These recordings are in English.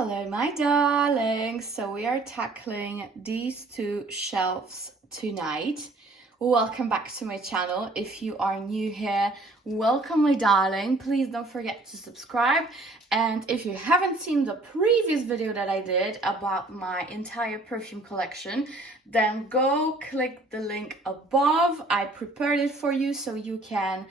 Hello, my darlings. So we are tackling these two shelves tonight. Welcome back to my channel. If you are new here, welcome, my darling. Please don't forget to subscribe. And if you haven't seen the previous video that I did about my entire perfume collection, then go click the link above. I prepared it for you so you can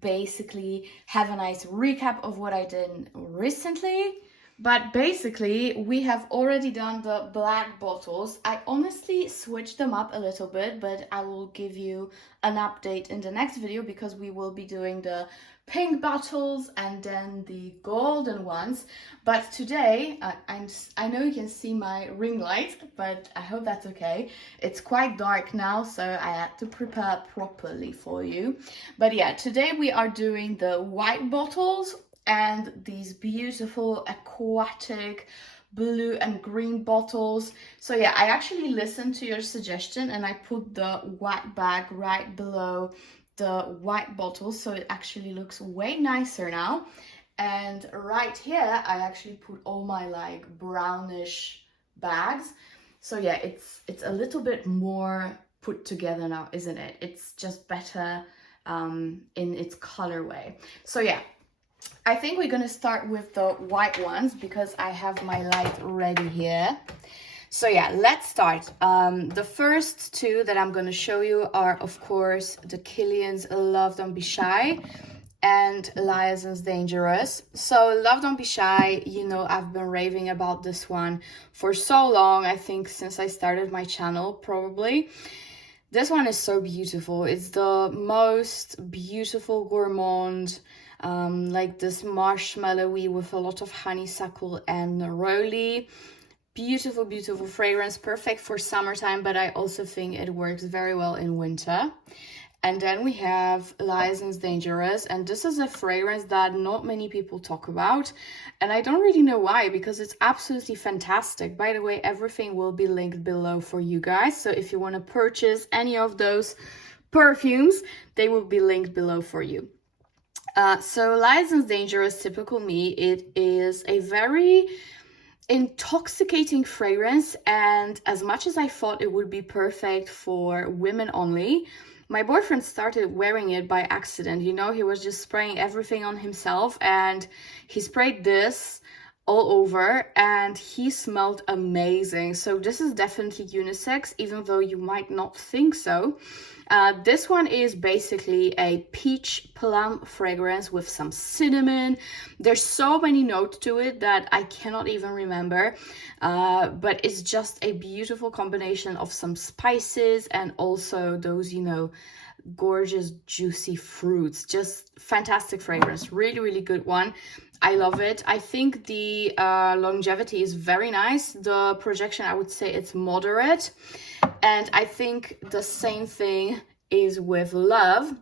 basically have a nice recap of what I did recently. But basically, we have already done the black bottles. I honestly switched them up a little bit, but I will give you an update in the next video because we will be doing the pink bottles and then the golden ones. But today, I know you can see my ring light, but I hope that's okay. It's quite dark now, so I had to prepare properly for you. But yeah, today we are doing the white bottles and these beautiful aquatic blue and green bottles. So yeah, I actually listened to your suggestion and I put the white bag right below the white bottles, so it actually looks way nicer now. And right here, I actually put all my like brownish bags. So yeah, it's a little bit more put together now, isn't it? It's just better in its colorway. So yeah, I think we're gonna start with the white ones because I have my light ready here. So yeah, let's start. The first two that I'm gonna show you are, of course, the Kilian's Love Don't Be Shy and Liaisons Dangerous. So Love Don't Be Shy, you know, I've been raving about this one for so long. I think since I started my channel, probably. This one is so beautiful. It's the most beautiful gourmand, like this marshmallowy with a lot of honeysuckle and neroli. Beautiful, beautiful fragrance, perfect for summertime, but I also think it works very well in winter. And then we have Liaisons Dangerous, and this is a fragrance that not many people talk about, and I don't really know why, because it's absolutely fantastic. By the way, everything will be linked below for you guys, so if you want to purchase any of those perfumes, they will be linked below for you. So Liaisons Dangerous, typical me, it is a very intoxicating fragrance, and as much as I thought it would be perfect for women only, my boyfriend started wearing it by accident. You know, he was just spraying everything on himself and he sprayed this all over and he smelled amazing. So this is definitely unisex, even though you might not think so. This one is basically a peach plum fragrance with some cinnamon. There's so many notes to it that I cannot even remember, but it's just a beautiful combination of some spices and also those, you know, gorgeous juicy fruits. Just fantastic fragrance, really, really good one. I love it. I think the longevity is very nice. The projection, I would say it's moderate. And I think the same thing is with Love.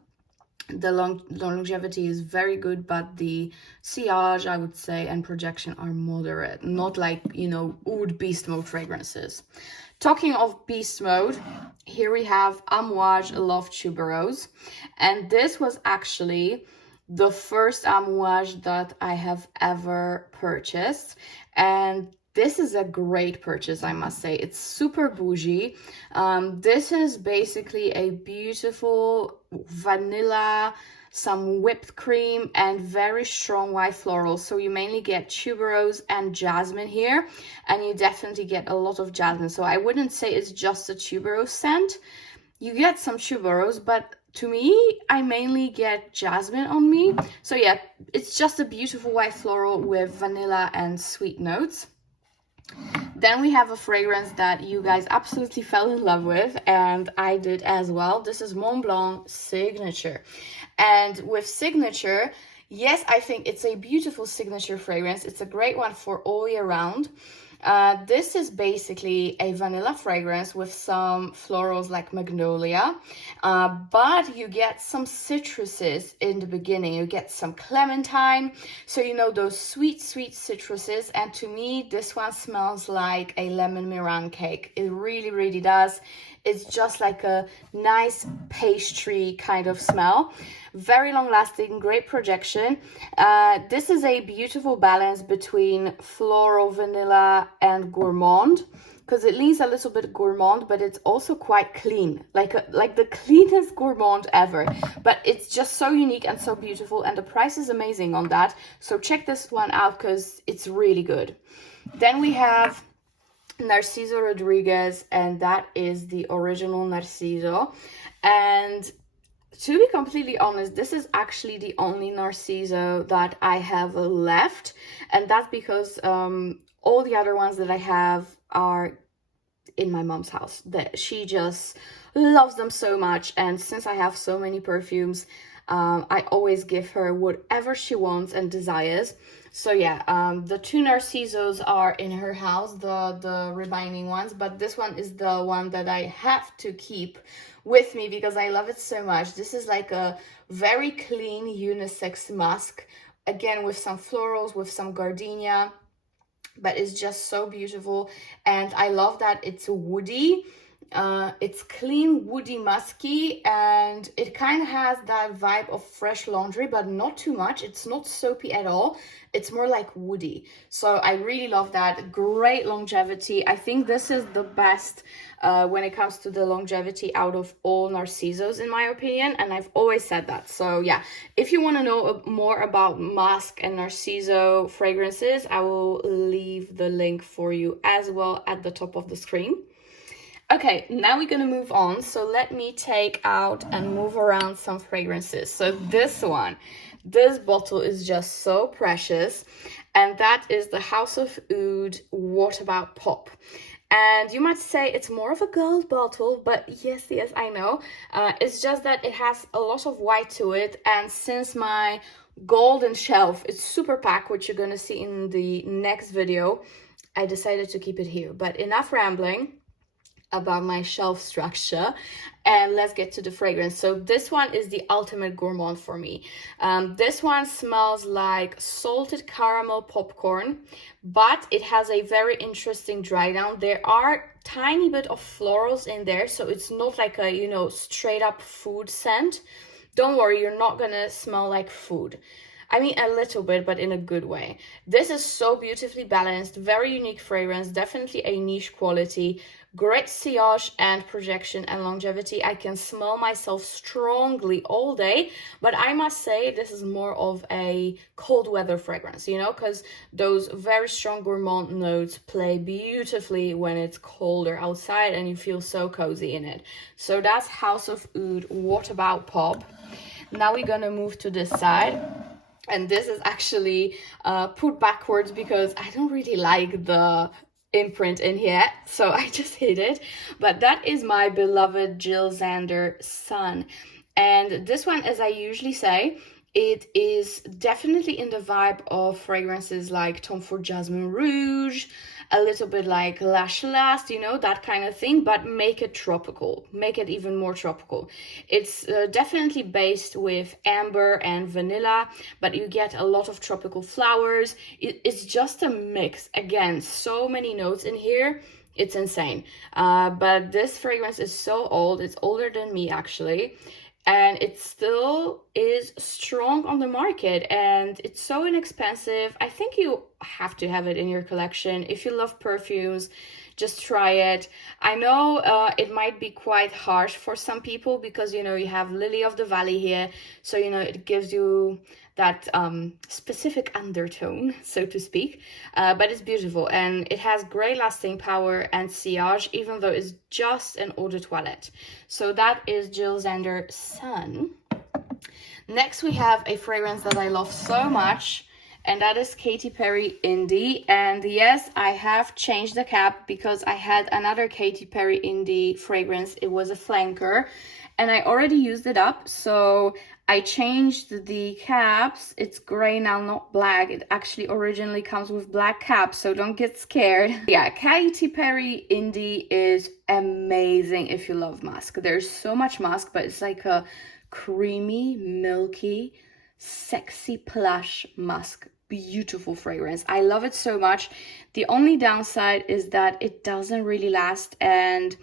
The longevity is very good, but the sillage, I would say, and projection are moderate. Not like, you know, oud beast mode fragrances. Talking of beast mode, here we have Amouage Love Tuberose. And this was actually the first Amouage that I have ever purchased, and this is a great purchase, I must say. It's super bougie. This is basically a beautiful vanilla, some whipped cream, and very strong white florals. So you mainly get tuberose and jasmine here, and you definitely get a lot of jasmine. So I wouldn't say it's just a tuberose scent. You get some tuberose, but to me, I mainly get jasmine on me. So yeah, it's just a beautiful white floral with vanilla and sweet notes. Then we have a fragrance that you guys absolutely fell in love with, and I did as well. This is Montblanc Signature. And with Signature, yes, I think it's a beautiful signature fragrance. It's a great one for all year round. This is basically a vanilla fragrance with some florals like magnolia, but you get some citruses in the beginning. You get some clementine, so you know those sweet, sweet citruses. And to me, this one smells like a lemon meringue cake. It really, really does. It's just like a nice pastry kind of smell. Very long lasting, great projection. This is a beautiful balance between floral, vanilla, and gourmand, because it leans a little bit gourmand, but it's also quite clean, like the cleanest gourmand ever. But it's just so unique and so beautiful, and the price is amazing on that. So check this one out because it's really good. Then we have Narciso Rodriguez, and that is the original Narciso. And to be completely honest, this is actually the only Narciso that I have left, and that's because all the other ones that I have are in my mom's house. That she just loves them so much, and since I have so many perfumes, I always give her whatever she wants and desires. So yeah, the two Narcisos are in her house, the remaining ones, but this one is the one that I have to keep with me because I love it so much. This is like a very clean unisex musk, again with some florals, with some gardenia, but it's just so beautiful. And I love that it's woody. It's clean, woody, musky, and it kind of has that vibe of fresh laundry, but not too much. It's not soapy at all. It's more like woody. So I really love that. Great longevity. I think this is the best when it comes to the longevity out of all Narcisos, in my opinion, and I've always said that. So yeah, if you want to know more about musk and Narciso fragrances, I will leave the link for you as well at the top of the screen. Okay, now we're gonna move on. So let me take out and move around some fragrances. So this bottle is just so precious, and that is the House of Oud What About Pop. And you might say it's more of a gold bottle, but yes, I know. It's just that it has a lot of white to it, and since my golden shelf is super packed, which you're gonna see in the next video, I decided to keep it here. But enough rambling about my shelf structure, and let's get to the fragrance. So this one is the ultimate gourmand for me. This one smells like salted caramel popcorn, but it has a very interesting dry down. There are tiny bit of florals in there, so it's not like a, you know, straight up food scent. Don't worry, you're not gonna smell like food. I mean, a little bit, but in a good way. This is so beautifully balanced, very unique fragrance, definitely a niche quality, great sillage and projection and longevity. I can smell myself strongly all day, but I must say this is more of a cold weather fragrance, you know, because those very strong gourmand notes play beautifully when it's colder outside and you feel so cozy in it. So that's House of Oud What About Pop. Now we're gonna move to this side. And this is actually put backwards because I don't really like the imprint in here, so I just hid it. But that is my beloved Jil Sander Sun. And this one, as I usually say, it is definitely in the vibe of fragrances like Tom Ford Jasmine Rouge, a little bit like Lash Last, you know, that kind of thing, but make it tropical, make it even more tropical. It's definitely based with amber and vanilla, but you get a lot of tropical flowers. It's just a mix. Again, so many notes in here. It's insane. But this fragrance is so old. It's older than me, actually. And it still is strong on the market, and it's so inexpensive. I think you have to have it in your collection. If you love perfumes, just try it. I know it might be quite harsh for some people because, you know, you have Lily of the Valley here. So, you know, it gives you that specific undertone, so to speak. But it's beautiful, and it has great lasting power and sillage, even though it's just an eau de toilette. So that is Jil Sander Sun. Next, we have a fragrance that I love so much, and that is Katy Perry Indi. And yes, I have changed the cap because I had another Katy Perry Indi fragrance. It was a flanker, and I already used it up, so I changed the caps. It's gray now, not black. It actually originally comes with black caps, so don't get scared. Yeah, Katy Perry Indi is amazing if you love musk. There's so much musk, but it's like a creamy, milky, sexy plush musk. Beautiful fragrance. I love it so much. The only downside is that it doesn't really last, and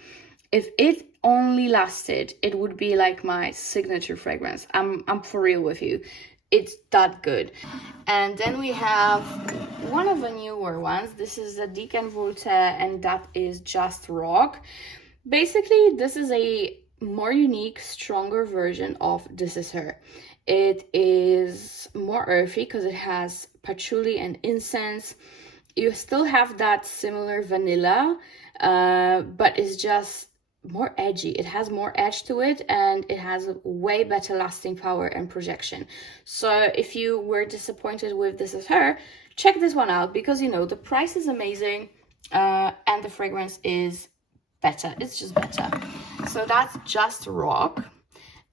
if it only lasted, it would be like my signature fragrance. I'm for real with you. It's that good. And then we have one of the newer ones. This is the Deacon Water, and that is Just Rock. Basically, this is a more unique, stronger version of This Is Her. It is more earthy because it has patchouli and incense. You still have that similar vanilla, but it's just more edgy. It has more edge to it, and it has a way better lasting power and projection. So if you were disappointed with This Is Her, check this one out, because you know the price is amazing, and the fragrance is better. It's just better. So that's Just Rock.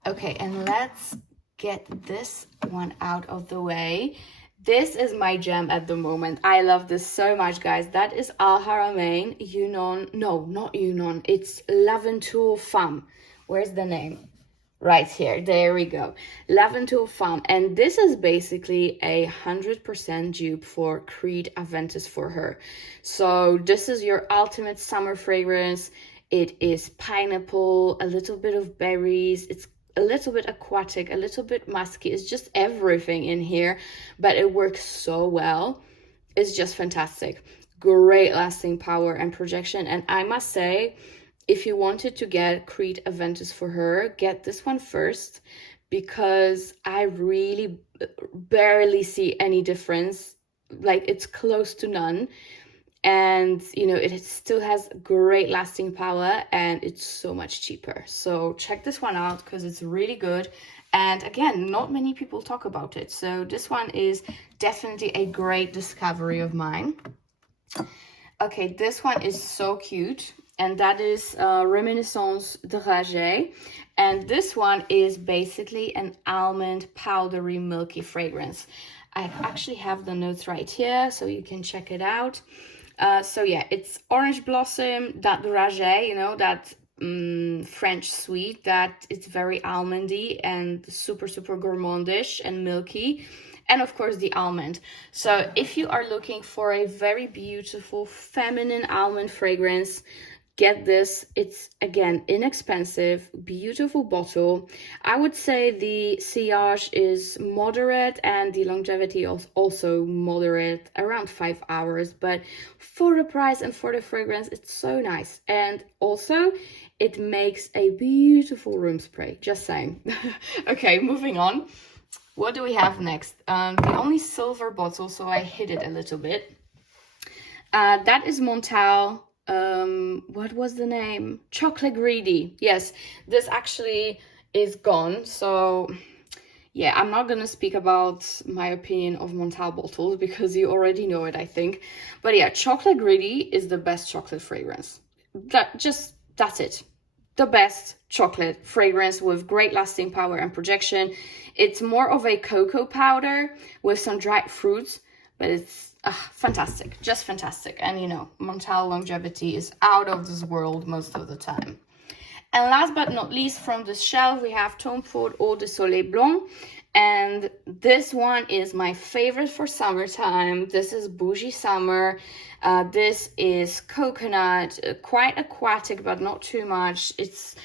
Okay, and let's get this one out of the way. This is my gem at the moment. I love this so much, guys. That is Haramain Yunon. No, not Yunon. It's Laventure Femme. Where's the name? Right here. There we go. Laventure Femme. And this is basically a 100% dupe for Creed Aventus for her. So this is your ultimate summer fragrance. It is pineapple, a little bit of berries. It's a little bit aquatic, a little bit musky. It's just everything in here, but it works so well. It's just fantastic. Great lasting power and projection. And I must say, if you wanted to get Creed Aventus for her, get this one first, because I really barely see any difference. Like, it's close to none. And you know, it still has great lasting power, and it's so much cheaper. So check this one out, because it's really good. And again, not many people talk about it, so this one is definitely a great discovery of mine. Okay, this one is so cute, and that is Reminiscence Dragee. And this one is basically an almond powdery milky fragrance. I actually have the notes right here, so you can check it out. So yeah, it's orange blossom, that dragée, you know, that French sweet, that it's very almondy and super, super gourmandish and milky. And of course the almond. So if you are looking for a very beautiful feminine almond fragrance, get this. It's, again, inexpensive, beautiful bottle. I would say the sillage is moderate, and the longevity is also moderate, around 5 hours. But for the price and for the fragrance, it's so nice. And also, it makes a beautiful room spray. Just saying. Okay, moving on. What do we have next? The only silver bottle, so I hid it a little bit. That is Montale. What was the name? Chocolate Greedy. Yes, this actually is gone. So yeah, I'm not gonna speak about my opinion of Montale bottles, because you already know it, I think. But yeah, Chocolate Greedy is the best chocolate fragrance. That's it. The best chocolate fragrance with great lasting power and projection. It's more of a cocoa powder with some dried fruits, but it's fantastic, just fantastic. And you know, Montale longevity is out of this world most of the time. And last but not least, from this shelf, we have Tom Ford Eau de Soleil Blanc. And this one is my favorite for summertime. This is Bougie Summer. This is coconut, quite aquatic, but not too much. It's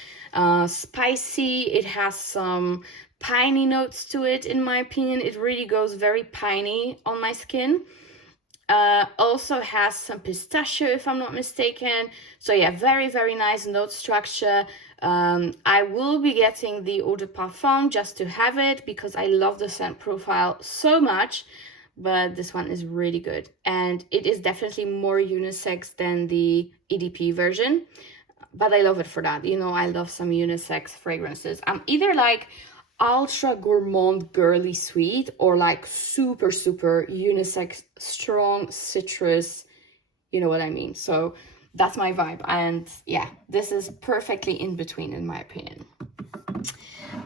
spicy. It has some piney notes to it, in my opinion. It really goes very piney on my skin. Also has some pistachio, if I'm not mistaken. So yeah, very, very nice note structure. I will be getting the Eau de Parfum just to have it, because I love the scent profile so much. But this one is really good, and it is definitely more unisex than the EDP version, but I love it for that. You know, I love some unisex fragrances. I'm either like ultra gourmand girly sweet, or like super, super unisex strong citrus, you know what I mean. So that's my vibe, and yeah, this is perfectly in between, in my opinion.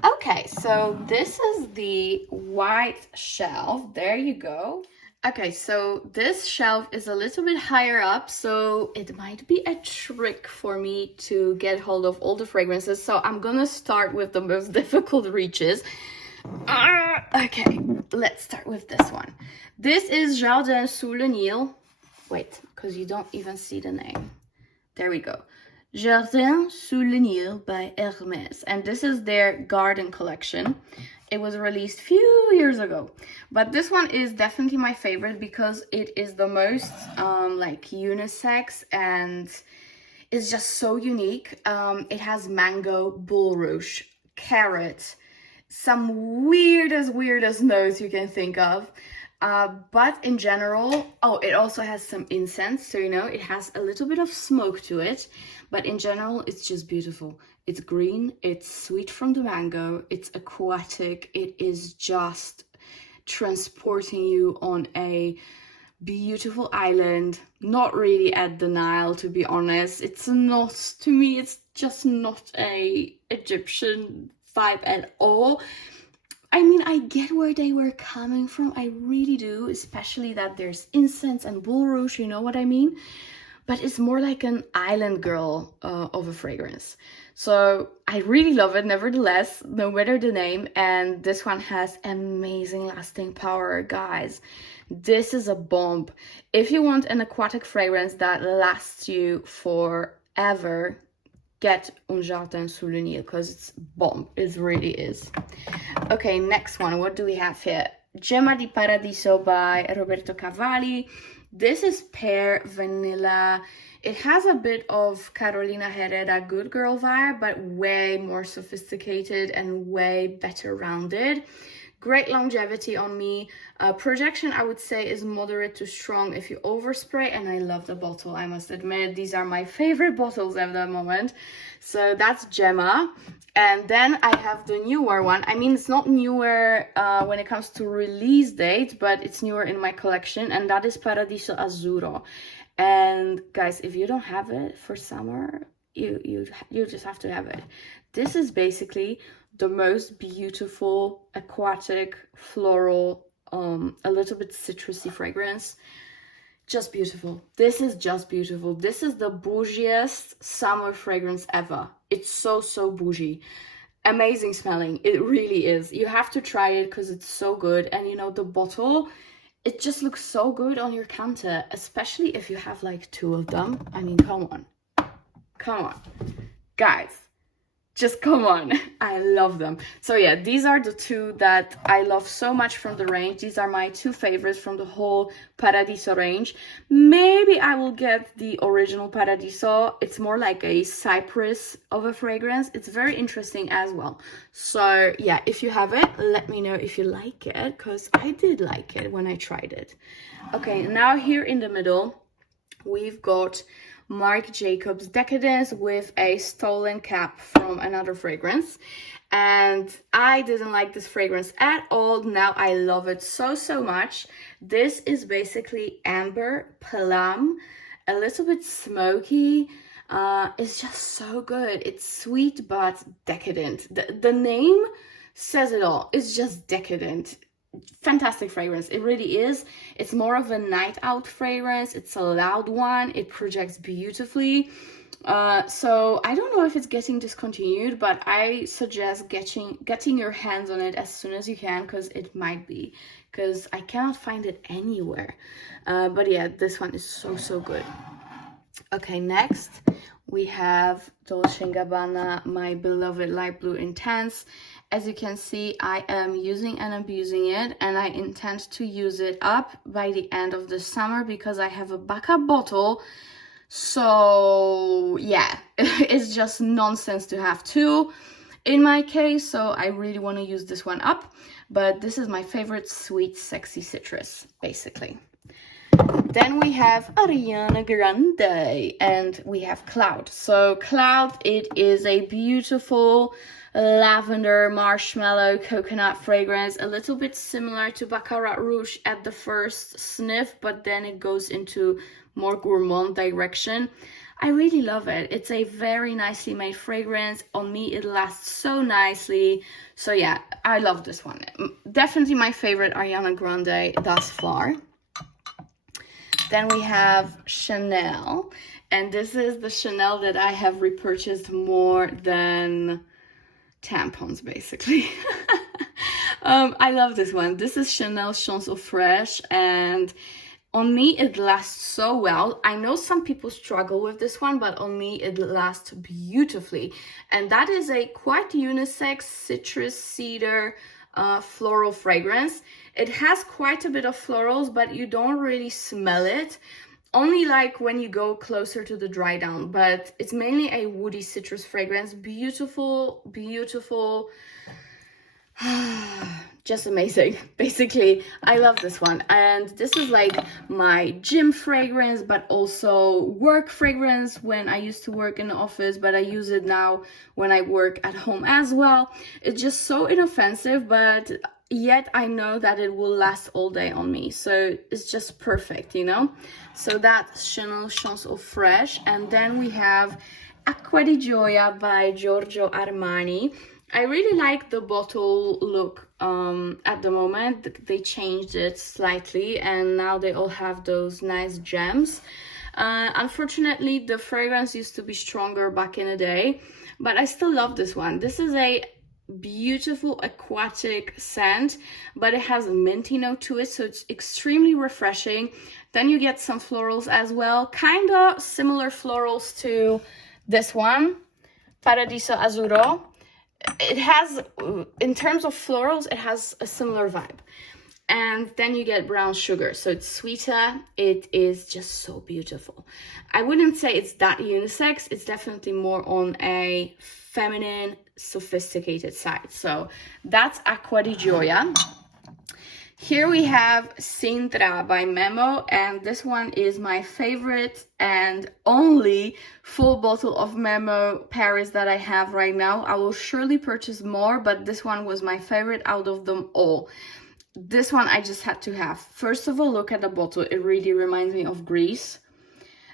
Okay, so this is the white shelf. There you go. Okay, so this shelf is a little bit higher up, so it might be a trick for me to get hold of all the fragrances. So I'm gonna start with the most difficult reaches. Okay, let's start with this one. This is JArdin Sur Le Nil. Wait, because you don't even see the name. There we go. JArdin Sur Le Nil by Hermès, and this is their garden collection. It was released few years ago, but this one is definitely my favorite because it is the most like unisex, and it's just so unique. It has mango, bulrush, carrot, some weirdest notes you can think of. But in general, oh, it also has some incense, so you know, it has a little bit of smoke to it, but in general, it's just beautiful. It's green, it's sweet from the mango, it's aquatic, it is just transporting you on a beautiful island, not really at the Nile, to be honest. It's not, to me, it's just not a Egyptian vibe at all. I mean, I get where they were coming from, I really do, especially that there's incense and bulrush, you know what I mean? But it's more like an island girl of a fragrance. So I really love it, nevertheless, no matter the name. And this one has amazing lasting power, guys. This is a bomb. If you want an aquatic fragrance that lasts you forever, get JArdin Sur Le Nil, because it's bomb. It really is. Okay, next one. What do we have here? Gemma di Paradiso by Roberto Cavalli. This is pear vanilla. It has a bit of Carolina Herrera good girl vibe, but way more sophisticated and way better rounded. Great longevity on me. Projection, I would say, is moderate to strong if you overspray, and I love the bottle, I must admit. These are my favorite bottles at the moment. So that's Gemma. And then I have the newer one. I mean, it's not newer when it comes to release date, but it's newer in my collection, and that is Paradiso Azzurro. And guys, if you don't have it for summer, you just have to have it. This is basically the most beautiful aquatic floral, a little bit citrusy fragrance. Just beautiful. This is just beautiful. This is the bougiest summer fragrance ever. It's so bougie. Amazing smelling. It really is. You have to try it because it's so good. And you know, the bottle, it just looks so good on your counter, especially if you have like 2 of them. I mean, come on. Come on. Guys, just come on. I love them. So yeah, these are the 2 that I love so much from the range. These are my 2 favorites from the whole Paradiso range. Maybe I will get the original Paradiso. It's more like a cypress of a fragrance. It's very interesting as well. So yeah, if you have it, let me know if you like it, because I did like it when I tried it. Okay, now here in the middle, we've got Marc Jacobs Decadence with a stolen cap from another fragrance. And I didn't like this fragrance at all. Now I love it so much. This is basically amber, plum, a little bit smoky. It's just so good. It's sweet but decadent. The name says it all. It's just decadent. Fantastic fragrance. It really is. It's more of a night out fragrance. It's a loud one. It projects beautifully. So I don't know if it's getting discontinued, but I suggest getting your hands on it as soon as you can, because it might be, because I cannot find it anywhere. But yeah, this one is so good. Okay, next we have Dolce & Gabbana, my beloved light blue intense. As you can see, I am using and abusing it, and I intend to use it up by the end of the summer because I have a backup bottle. So yeah, it's just nonsense to have 2 in my case, so I really want to use this one up. But this is my favorite sweet, sexy citrus, basically. Then we have Ariana Grande, and we have Cloud. So Cloud, it is a beautiful lavender, marshmallow, coconut fragrance, a little bit similar to Baccarat Rouge at the first sniff, but then it goes into more gourmand direction. I really love it. It's a very nicely made fragrance. On me, it lasts so nicely. So yeah, I love this one. Definitely my favorite Ariana Grande thus far. Then we have Chanel, and this is the Chanel that I have repurchased more than tampons, basically. I love this one. This is Chanel Chance Eau Fraîche, and On me, it lasts so well. I know some people struggle with this one, but on me, it lasts beautifully. And that is a quite unisex citrus cedar floral fragrance. It has quite a bit of florals, but you don't really smell it. Only like when you go closer to the dry down, but it's mainly a woody citrus fragrance. Beautiful, beautiful. Just amazing. Basically, I love this one. And this is like my gym fragrance, but also work fragrance when I used to work in the office, but I use it now when I work at home as well. It's just so inoffensive, but yet I know that it will last all day on me. So it's just perfect, you know? So that's Chanel Chance Eau Fraîche. And then we have Acqua di Gioia by Giorgio Armani. I really like the bottle look at the moment. They changed it slightly and now they all have those nice gems. Unfortunately, the fragrance used to be stronger back in the day, but I still love this one. This is a beautiful aquatic scent, but it has a minty note to it, so it's extremely refreshing. Then you get some florals as well, kind of similar florals to this one, Paradiso Azzurro. It has, in terms of florals, it has a similar vibe. And then you get brown sugar, so it's sweeter. It is just so beautiful. I wouldn't say it's that unisex. It's definitely more on a feminine, sophisticated side. So that's Acqua di Gioia. Here we have Sintra by Memo, and this one is my favorite and only full bottle of Memo Paris that I have right now. I will surely purchase more, but this one was my favorite out of them all. This one I just had to have. First of all, look at the bottle. It really reminds me of Greece.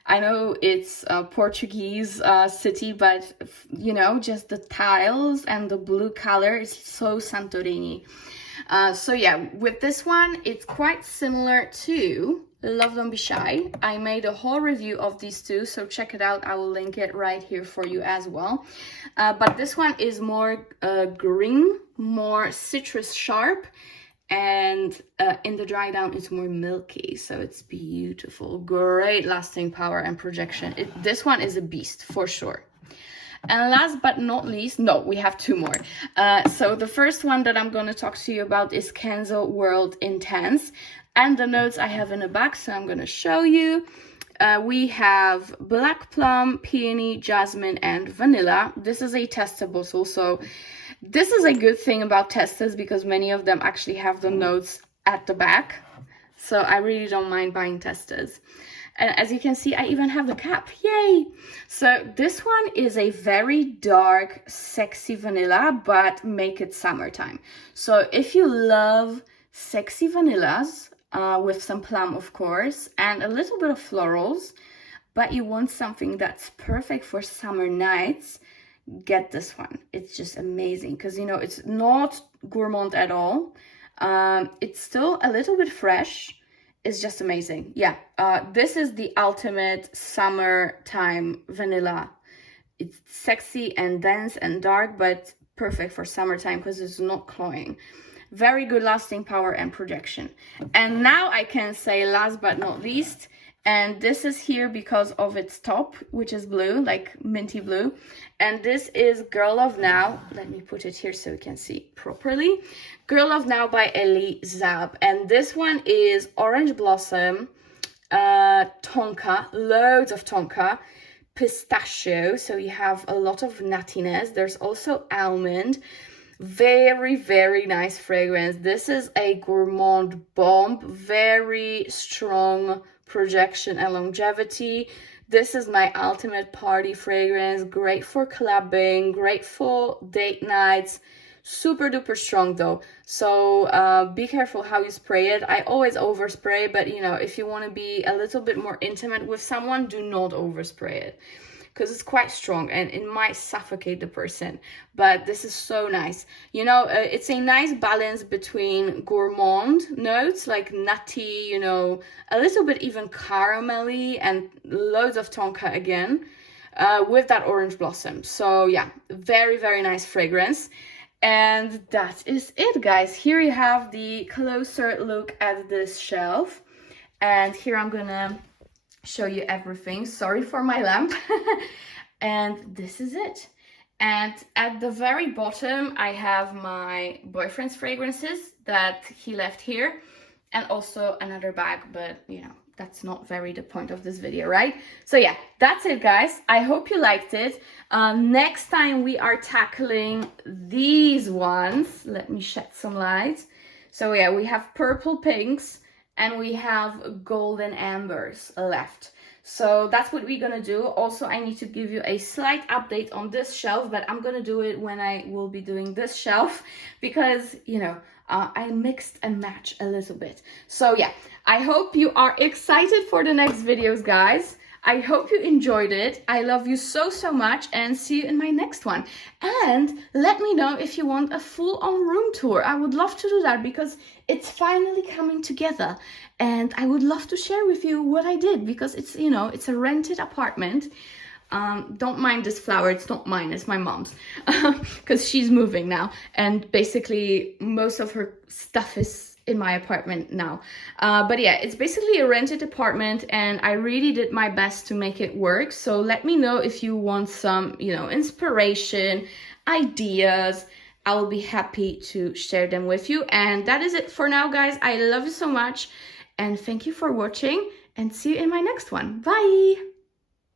I know it's a Portuguese city, but you know, just the tiles and the blue color is so Santorini. So yeah, with this one, it's quite similar to Love Don't Be Shy. I made a whole review of these two, so check it out. I will link it right here for you as well. But this one is more green, more citrus sharp, and in the dry down it's more milky, so it's beautiful. Great lasting power and projection. This one is a beast for sure. And last but not least, no, we have two more. So the first one that I'm going to talk to you about is Kenzo World Intense. And the notes I have in the back, so I'm going to show you. We have black plum, peony, jasmine, and vanilla. This is a tester bottle, so this is a good thing about testers because many of them actually have the notes at the back. So I really don't mind buying testers. And as you can see, I even have the cap. Yay! So this one is a very dark, sexy vanilla, but make it summertime. So if you love sexy vanillas, with some plum, of course, and a little bit of florals, but you want something that's perfect for summer nights, get this one. It's just amazing because, you know, it's not gourmand at all. It's still a little bit fresh. It's just amazing. Yeah, this is the ultimate summertime vanilla. It's sexy and dense and dark, but perfect for summertime because it's not cloying. Very good lasting power and projection. And now I can say last but not least, and this is here because of its top, which is blue, like minty blue. And this is Girl of Now. Let me put it here so you can see properly. Girl of Now by Elie Zab. And this one is orange blossom, tonka, loads of tonka, pistachio. So you have a lot of nuttiness. There's also almond. Very, very nice fragrance. This is a gourmand bomb. Very strong projection and longevity. This is my ultimate party fragrance. Great for clubbing, great for date nights. Super duper strong though, so be careful how you spray it. I always overspray, but you know, if you want to be a little bit more intimate with someone, do not overspray it because it's quite strong and it might suffocate the person. But this is so nice. You know, it's a nice balance between gourmand notes, like nutty, you know, a little bit even caramelly, and loads of tonka again, with that orange blossom. So yeah, very, very nice fragrance. And that is it, guys. Here you have the closer look at this shelf. And here I'm gonna show you everything. Sorry for my lamp. And this is it. And at the very bottom, I have my boyfriend's fragrances that he left here, and also another bag, but you know, that's not very the point of this video, right? So yeah, that's it, guys. I hope you liked it. Next time we are tackling these ones. Let me shed some light. So yeah, we have purple pinks and we have golden ambers left. So that's what we're gonna do. Also, I need to give you a slight update on this shelf, but I'm gonna do it when I will be doing this shelf because, you know, I mixed and match a little bit. So yeah, I hope you are excited for the next videos, guys. I hope you enjoyed it. I love you so, so much, and see you in my next one. And let me know if you want a full-on room tour. I would love to do that because it's finally coming together. And I would love to share with you what I did because it's, you know, it's a rented apartment. Don't mind this flower, it's not mine, it's my mom's, because she's moving now, and basically most of her stuff is in my apartment now. But yeah, it's basically a rented apartment, and I really did my best to make it work. So let me know if you want some, you know, inspiration, ideas. I will be happy to share them with you. And that is it for now, guys. I love you so much, and thank you for watching, and see you in my next one. Bye!